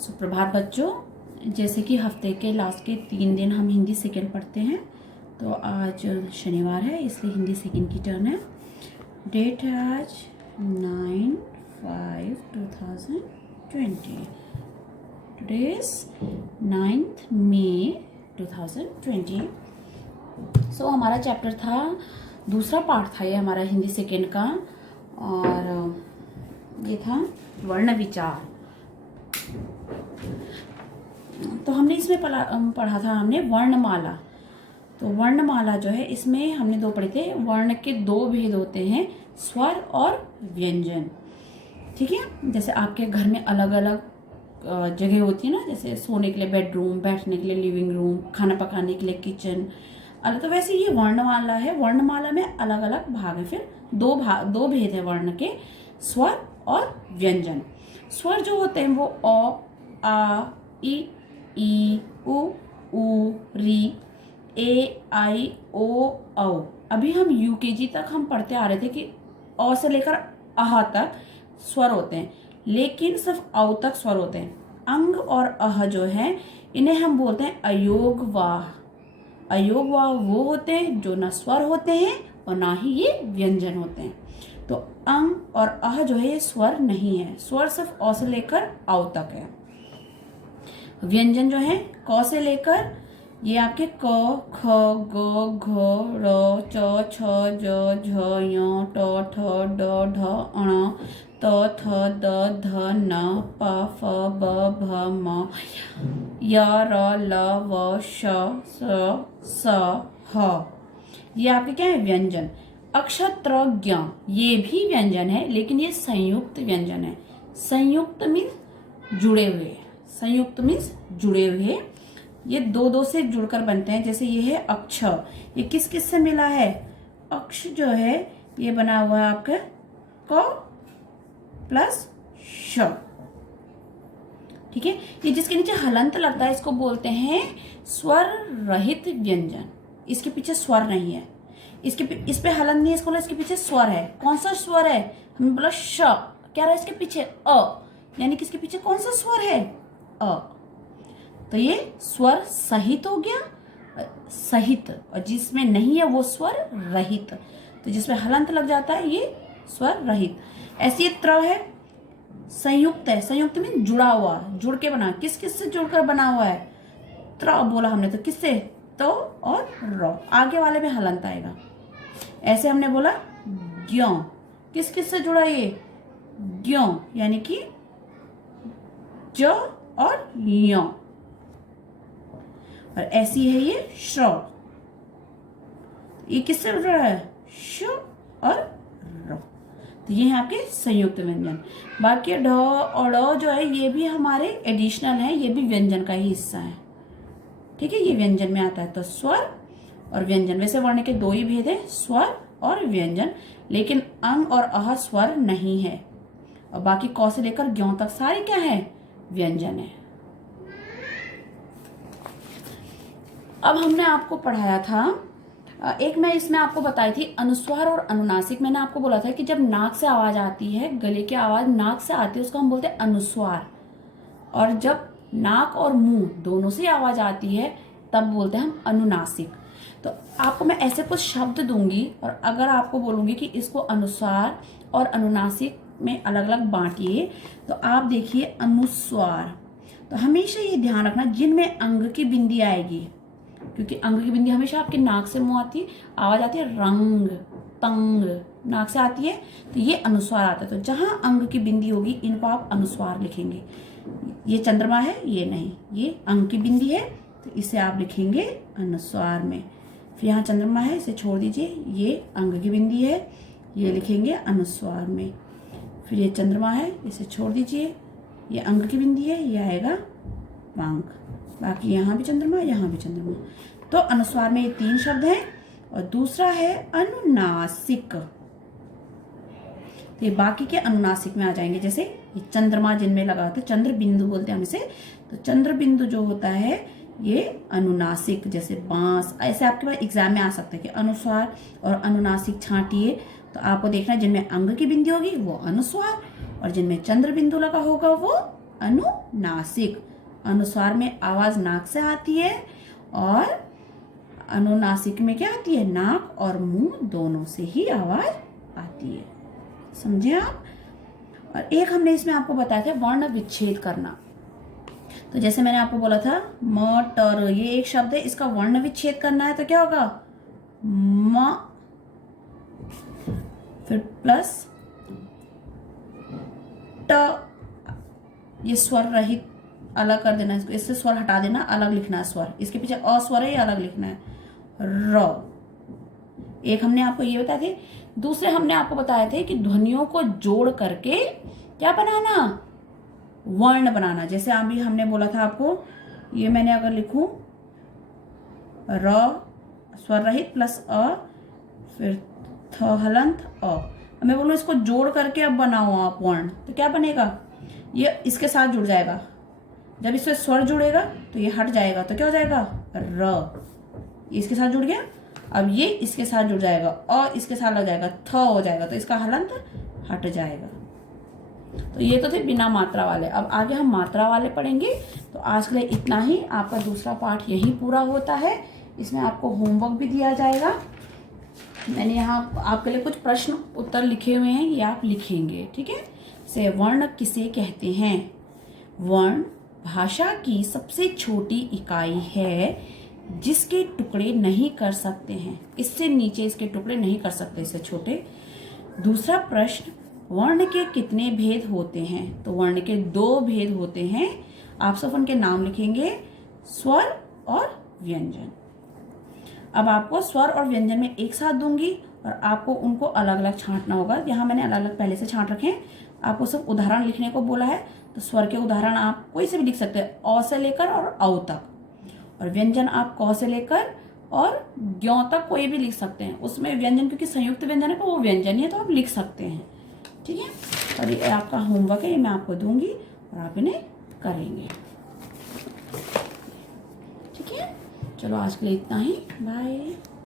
सुप्रभात बच्चों, जैसे कि हफ्ते के लास्ट के 3 दिन हम हिंदी सेकेंड पढ़ते हैं, तो आज शनिवार है इसलिए हिंदी सेकेंड की टर्न है। डेट है आज 9/5/2020। Today is 9th May 2020। सो हमारा चैप्टर था, दूसरा पार्ट था ये हमारा हिंदी सेकेंड का, और ये था वर्ण विचार। तो हमने इसमें पढ़ा था हमने वर्णमाला। तो वर्णमाला जो है इसमें हमने 2 पढ़े थे। वर्ण के 2 भेद होते हैं, स्वर और व्यंजन। ठीक है, जैसे आपके घर में अलग अलग जगह होती है ना, जैसे सोने के लिए बेडरूम, बैठने के लिए लिविंग रूम, खाना पकाने के लिए किचन अलग। तो वैसे ये वर्णमाला है। वर्णमाला में अलग अलग भाग है। फिर 2 भेद है वर्ण के, स्वर और व्यंजन। स्वर जो होते हैं वो अ, आ, ई, उ, री, ए, आई, ओ, औ। अभी हम यूकेजी तक हम पढ़ते आ रहे थे कि अ से लेकर अह तक स्वर होते हैं, लेकिन सिर्फ औ तक स्वर होते हैं। अंग और अह जो है इन्हें हम बोलते हैं अयोगवाह। अयोगवाह वो होते हैं जो न स्वर होते हैं और ना ही ये व्यंजन होते हैं। तो अंग और अह जो है ये स्वर नहीं है, स्वर सिर्फ अ से लेकर औ तक है। व्यंजन जो है क से लेकर ये आपके क, ख, ग, घ, र, च, छ, ज, झ, य, ट, ठ, ड, ढ, अण, त, थ, द, ध, न, प, फ, ब, भ, म, य, र, ल, व, श, स, ह। ये आपके क्या है व्यंजन। अक्षत्रज्ञ ये भी व्यंजन है, लेकिन ये संयुक्त व्यंजन है। संयुक्त मीन्स जुड़े हुए, संयुक्त मीन्स जुड़े हुए। ये 2 से जुड़कर बनते हैं। जैसे ये है अक्ष, ये किस किस से मिला है। अक्ष जो है ये बना हुआ है आपका क प्लस श। ठीक है, ये जिसके नीचे हलंत लगता है इसको बोलते हैं स्वर रहित व्यंजन। इसके पीछे स्वर नहीं है, इस पे हलंत नहीं है, इसको इसके पीछे स्वर है। कौन सा स्वर है, हमने बोला श, क्या रहा इसके पीछे अ, यानी कि इसके पीछे कौन सा स्वर है अ। तो ये स्वर सहित हो गया, सहित, और जिसमें नहीं है वो स्वर रहित। तो जिसमें हलंत लग जाता है ये स्वर रहित। ऐसी त्र है, संयुक्त है। संयुक्त में जुड़ा हुआ, जुड़ के बना। किस किस से जुड़कर बना हुआ है। त्र बोला हमने, तो किससे, तो और र, आगे वाले में हलंत आएगा। ऐसे हमने बोला ज्ञ, किस किस से जुड़ा ये ज्ञ, यानी कि ज और य। और ऐसी है ये श्र, ये किससे जुड़ रहा है श और र। तो ये है आपके संयुक्त व्यंजन। बाकी ढ और ड़ जो है ये भी हमारे एडिशनल है, ये भी व्यंजन का ही हिस्सा है। ठीक है, ये व्यंजन में आता है। तो स्वर और व्यंजन, वैसे वर्ण के 2 ही भेद है, स्वर और व्यंजन, लेकिन अंग और अह स्वर नहीं है। और बाकी क से लेकर ज्ञ तक सारे क्या है, व्यंजन है। अब हमने आपको पढ़ाया था, एक मैं इसमें आपको बताई थी अनुस्वार और अनुनासिक। मैंने आपको बोला था कि जब नाक से आवाज आती है, गले की आवाज नाक से आती है, उसको हम बोलते हैं अनुस्वार। और जब नाक और मुंह दोनों से आवाज आती है तब बोलते हैं हम अनुनासिक। तो आपको मैं ऐसे कुछ शब्द दूंगी, और अगर आपको बोलूंगी कि इसको अनुस्वार और अनुनासिक में अलग अलग बांटिए, तो आप देखिए अनुस्वार। तो हमेशा ये ध्यान रखना जिनमें अंग की बिंदी आएगी, क्योंकि अंग की बिंदी हमेशा आपके नाक से मुंह आती है, आवाज आती है रंग, तंग, नाक से आती है, तो ये अनुस्वार आता है। तो जहां अंग की बिंदी होगी इनको आप अनुस्वार लिखेंगे। ये चंद्रमा है, ये नहीं, ये अंग की बिंदी है, तो इसे आप लिखेंगे अनुस्वार में। फिर यहाँ चंद्रमा है, इसे छोड़ दीजिए, ये अंग की बिंदी है, ये लिखेंगे अनुस्वार में। फिर ये चंद्रमा है, इसे छोड़ दीजिए, ये अंग की बिंदी है, ये आएगा वांग। बाकी यहाँ भी चंद्रमा, यहाँ भी चंद्रमा। तो अनुस्वार में ये 3 शब्द हैं। और दूसरा है अनुनासिक, तो ये बाकी के अनुनासिक में आ जाएंगे। जैसे ये चंद्रमा जिनमें लगा होता है, चंद्र बिंदु बोलते हैं हम इसे, तो चंद्र बिंदु जो होता है ये अनुनासिक। जैसे बांस, ऐसे आपके पास एग्जाम में आ सकता है कि अनुस्वार और अनुनासिक छांटिए। तो आपको देखना जिनमें अंग की बिंदी होगी वो अनुस्वार, और जिनमें चंद्र बिंदु लगा होगा वो अनुनासिक। अनुस्वार में आवाज नाक से आती है और अनुनासिक में क्या आती है, नाक और मुंह दोनों से ही आवाज आती है। समझे आप। और एक हमने इसमें आपको बताया था वर्ण विच्छेद करना। तो जैसे मैंने आपको बोला था मटर, ये एक शब्द है, इसका वर्ण विच्छेद करना है तो क्या होगा, म फिर प्लस ट, ये स्वर रहित अलग कर देना, इसको इससे स्वर हटा देना, अलग लिखना है स्वर, इसके पीछे अस्वर है ये अलग लिखना है, र। एक हमने आपको ये बताए थे। दूसरे हमने आपको बताए थे कि ध्वनियों को जोड़ करके क्या बनाना, वर्ण बनाना। जैसे अभी हमने बोला था आपको, ये मैंने अगर लिखूं र स्वर रहित प्लस अ फिर थ हलंत अ, अब मैं बोलूं इसको जोड़ करके अब बनाओ आप वर्ण, तो क्या बनेगा, ये इसके साथ जुड़ जाएगा। जब इससे स्वर जुड़ेगा तो ये हट जाएगा, तो क्या हो जाएगा, र। ये इसके साथ जुड़ गया, अब ये इसके साथ जुड़ जाएगा और इसके साथ लग जाएगा, थ हो जाएगा, तो इसका हलंत हट जाएगा। तो ये तो थे बिना मात्रा वाले। अब आगे हम मात्रा वाले पढ़ेंगे। तो आज के लिए इतना ही। आपका दूसरा पाठ यही पूरा होता है। इसमें आपको होमवर्क भी दिया जाएगा। मैंने यहाँ आपके लिए कुछ प्रश्न उत्तर लिखे हुए हैं, ये आप लिखेंगे, ठीक है। से वर्ण किसे कहते हैं। वर्ण भाषा की सबसे छोटी इकाई है जिसके टुकड़े नहीं कर सकते हैं, इससे नीचे इसके टुकड़े नहीं कर सकते, इससे छोटे। दूसरा प्रश्न, वर्ण के कितने भेद होते हैं। तो वर्ण के 2 भेद होते हैं। आप सब उनके नाम लिखेंगे, स्वर और व्यंजन। अब आपको स्वर और व्यंजन में एक साथ दूंगी और आपको उनको अलग अलग छांटना होगा। यहाँ मैंने अलग अलग पहले से छांट रखे हैं। आपको सब उदाहरण लिखने को बोला है, तो स्वर के उदाहरण आप कोई से भी लिख सकते हैं, अ से लेकर और औ तक। और व्यंजन आप क से लेकर और ज्ञ तक कोई भी लिख सकते हैं। उसमें व्यंजन क्योंकि संयुक्त व्यंजन है तो वो व्यंजन ही है, तो आप लिख सकते हैं, ठीक है। और ये आपका होमवर्क है, ये मैं आपको दूंगी और आप इन्हें करेंगे, ठीक है। चलो आज के लिए इतना ही, बाय।